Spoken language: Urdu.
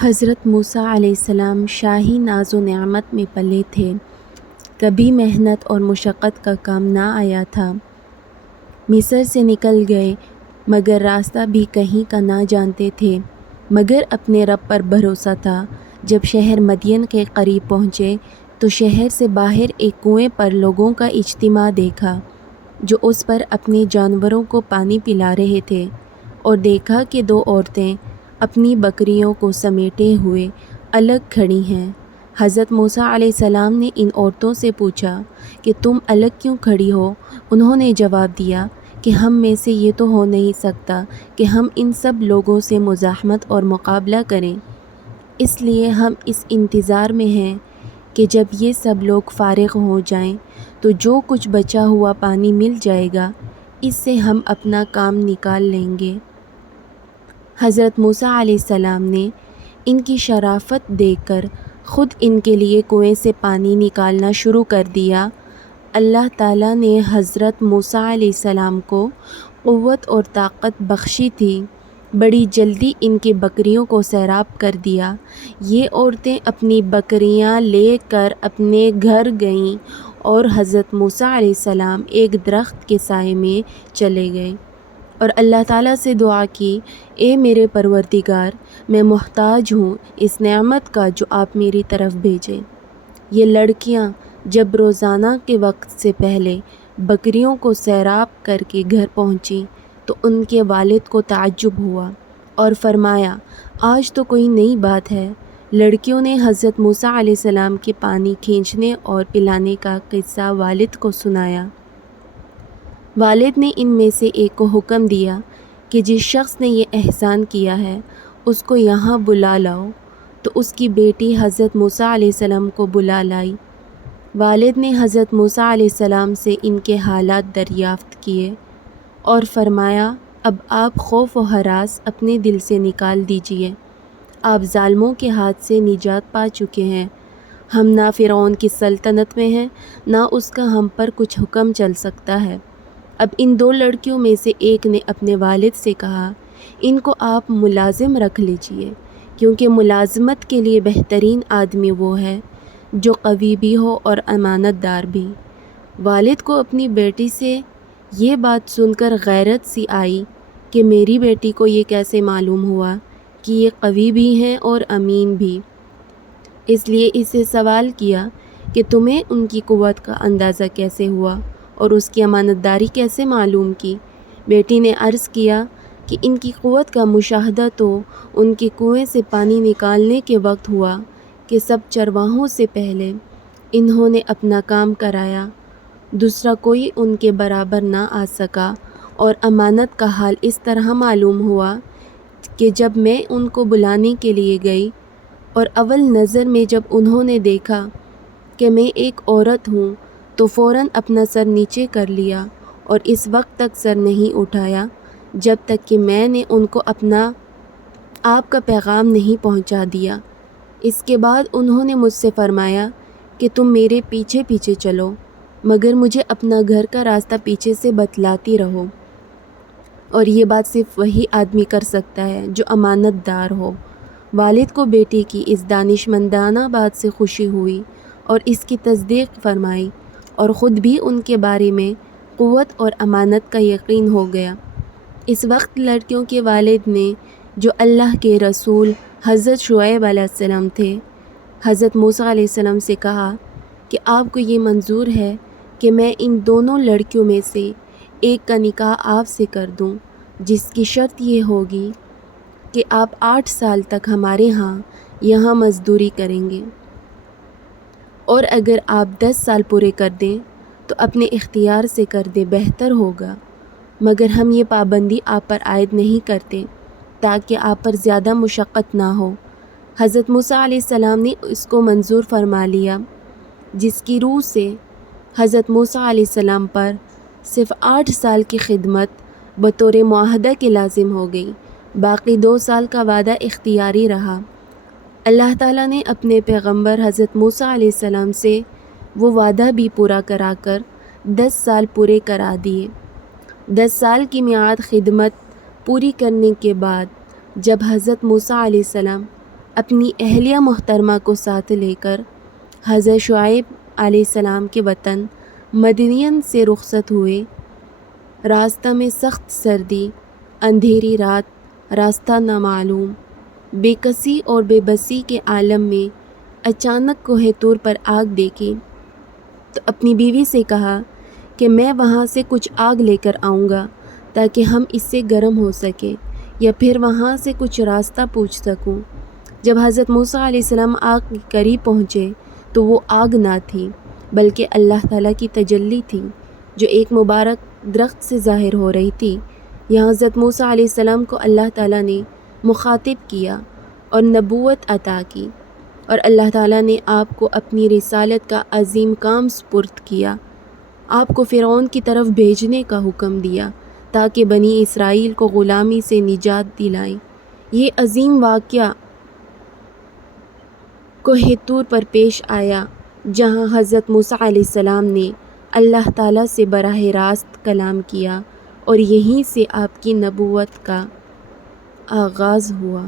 حضرت موسیٰ علیہ السلام شاہی ناز و نعمت میں پلے تھے، کبھی محنت اور مشقت کا کام نہ آیا تھا۔ مصر سے نکل گئے مگر راستہ بھی کہیں کا نہ جانتے تھے، مگر اپنے رب پر بھروسہ تھا۔ جب شہر مدین کے قریب پہنچے تو شہر سے باہر ایک کنویں پر لوگوں کا اجتماع دیکھا جو اس پر اپنے جانوروں کو پانی پلا رہے تھے، اور دیکھا کہ دو عورتیں اپنی بکریوں کو سمیٹے ہوئے الگ کھڑی ہیں۔ حضرت موسیٰ علیہ السلام نے ان عورتوں سے پوچھا کہ تم الگ کیوں کھڑی ہو؟ انہوں نے جواب دیا کہ ہم میں سے یہ تو ہو نہیں سکتا کہ ہم ان سب لوگوں سے مزاحمت اور مقابلہ کریں، اس لیے ہم اس انتظار میں ہیں کہ جب یہ سب لوگ فارغ ہو جائیں تو جو کچھ بچا ہوا پانی مل جائے گا اس سے ہم اپنا کام نکال لیں گے۔ حضرت موسیٰ علیہ السلام نے ان کی شرافت دیکھ کر خود ان کے لیے کنویں سے پانی نکالنا شروع کر دیا۔ اللہ تعالیٰ نے حضرت موسیٰ علیہ السلام کو قوت اور طاقت بخشی تھی، بڑی جلدی ان کی بکریوں کو سیراب کر دیا۔ یہ عورتیں اپنی بکریاں لے کر اپنے گھر گئیں اور حضرت موسیٰ علیہ السلام ایک درخت کے سائے میں چلے گئے اور اللہ تعالیٰ سے دعا کی، اے میرے پروردگار، میں محتاج ہوں اس نعمت کا جو آپ میری طرف بھیجیں۔ یہ لڑکیاں جب روزانہ کے وقت سے پہلے بکریوں کو سیراب کر کے گھر پہنچیں تو ان کے والد کو تعجب ہوا اور فرمایا، آج تو کوئی نئی بات ہے۔ لڑکیوں نے حضرت موسیٰ علیہ السلام کے پانی کھینچنے اور پلانے کا قصہ والد کو سنایا۔ والد نے ان میں سے ایک کو حکم دیا کہ جس شخص نے یہ احسان کیا ہے اس کو یہاں بلا لاؤ، تو اس کی بیٹی حضرت موسیٰ علیہ السلام کو بلا لائی۔ والد نے حضرت موسیٰ علیہ السلام سے ان کے حالات دریافت کیے اور فرمایا، اب آپ خوف و ہراس اپنے دل سے نکال دیجئے، آپ ظالموں کے ہاتھ سے نجات پا چکے ہیں۔ ہم نہ فرعون کی سلطنت میں ہیں نہ اس کا ہم پر کچھ حکم چل سکتا ہے۔ اب ان دو لڑکیوں میں سے ایک نے اپنے والد سے کہا، ان کو آپ ملازم رکھ لیجئے، کیونکہ ملازمت کے لیے بہترین آدمی وہ ہے جو قوی بھی ہو اور امانت دار بھی۔ والد کو اپنی بیٹی سے یہ بات سن کر غیرت سی آئی کہ میری بیٹی کو یہ کیسے معلوم ہوا کہ یہ قوی بھی ہیں اور امین بھی، اس لیے اس سے سوال کیا کہ تمہیں ان کی قوت کا اندازہ کیسے ہوا اور اس کی امانت داری کیسے معلوم کی؟ بیٹی نے عرض کیا کہ ان کی قوت کا مشاہدہ تو ان کے کنویں سے پانی نکالنے کے وقت ہوا کہ سب چرواہوں سے پہلے انہوں نے اپنا کام کرایا، دوسرا کوئی ان کے برابر نہ آ سکا، اور امانت کا حال اس طرح معلوم ہوا کہ جب میں ان کو بلانے کے لیے گئی اور اول نظر میں جب انہوں نے دیکھا کہ میں ایک عورت ہوں تو فوراً اپنا سر نیچے کر لیا اور اس وقت تک سر نہیں اٹھایا جب تک کہ میں نے ان کو اپنا آپ کا پیغام نہیں پہنچا دیا۔ اس کے بعد انہوں نے مجھ سے فرمایا کہ تم میرے پیچھے پیچھے چلو، مگر مجھے اپنا گھر کا راستہ پیچھے سے بتلاتی رہو، اور یہ بات صرف وہی آدمی کر سکتا ہے جو امانت دار ہو۔ والد کو بیٹی کی اس دانشمندانہ بات سے خوشی ہوئی اور اس کی تصدیق فرمائی، اور خود بھی ان کے بارے میں قوت اور امانت کا یقین ہو گیا۔ اس وقت لڑکیوں کے والد نے، جو اللہ کے رسول حضرت شعیب علیہ السلام تھے، حضرت موسیٰ علیہ السلام سے کہا کہ آپ کو یہ منظور ہے کہ میں ان دونوں لڑکیوں میں سے ایک کا نکاح آپ سے کر دوں، جس کی شرط یہ ہوگی کہ آپ 8 سال تک ہمارے یہاں مزدوری کریں گے، اور اگر آپ 10 سال پورے کر دیں تو اپنے اختیار سے کر دیں، بہتر ہوگا، مگر ہم یہ پابندی آپ پر عائد نہیں کرتے تاکہ آپ پر زیادہ مشقت نہ ہو۔ حضرت موسیٰ علیہ السلام نے اس کو منظور فرما لیا، جس کی روح سے حضرت موسیٰ علیہ السلام پر صرف 8 سال کی خدمت بطور معاہدہ کے لازم ہو گئی، باقی 2 سال کا وعدہ اختیاری رہا۔ اللہ تعالیٰ نے اپنے پیغمبر حضرت موسیٰ علیہ السلام سے وہ وعدہ بھی پورا کرا کر 10 سال پورے کرا دیے۔ 10 سال کی میعاد خدمت پوری کرنے کے بعد جب حضرت موسیٰ علیہ السلام اپنی اہلیہ محترمہ کو ساتھ لے کر حضرت شعیب علیہ السلام کے وطن مدین سے رخصت ہوئے۔ راستہ میں سخت سردی، اندھیری رات، راستہ نامعلوم، بے کسی اور بے بسی کے عالم میں اچانک کوہ طور پر آگ دیکھی تو اپنی بیوی سے کہا کہ میں وہاں سے کچھ آگ لے کر آؤں گا تاکہ ہم اس سے گرم ہو سکیں یا پھر وہاں سے کچھ راستہ پوچھ سکوں۔ جب حضرت موسیٰ علیہ السلام آگ کے قریب پہنچے تو وہ آگ نہ تھی بلکہ اللہ تعالیٰ کی تجلی تھی جو ایک مبارک درخت سے ظاہر ہو رہی تھی۔ یہاں حضرت موسیٰ علیہ السلام کو اللہ تعالیٰ نے مخاطب کیا اور نبوت عطا کی، اور اللہ تعالیٰ نے آپ کو اپنی رسالت کا عظیم کام سپرد کیا۔ آپ کو فرعون کی طرف بھیجنے کا حکم دیا تاکہ بنی اسرائیل کو غلامی سے نجات دلائیں۔ یہ عظیم واقعہ کوہ طور پر پیش آیا جہاں حضرت موسیٰ علیہ السلام نے اللہ تعالیٰ سے براہ راست کلام کیا اور یہیں سے آپ کی نبوت کا آغاز ہوا۔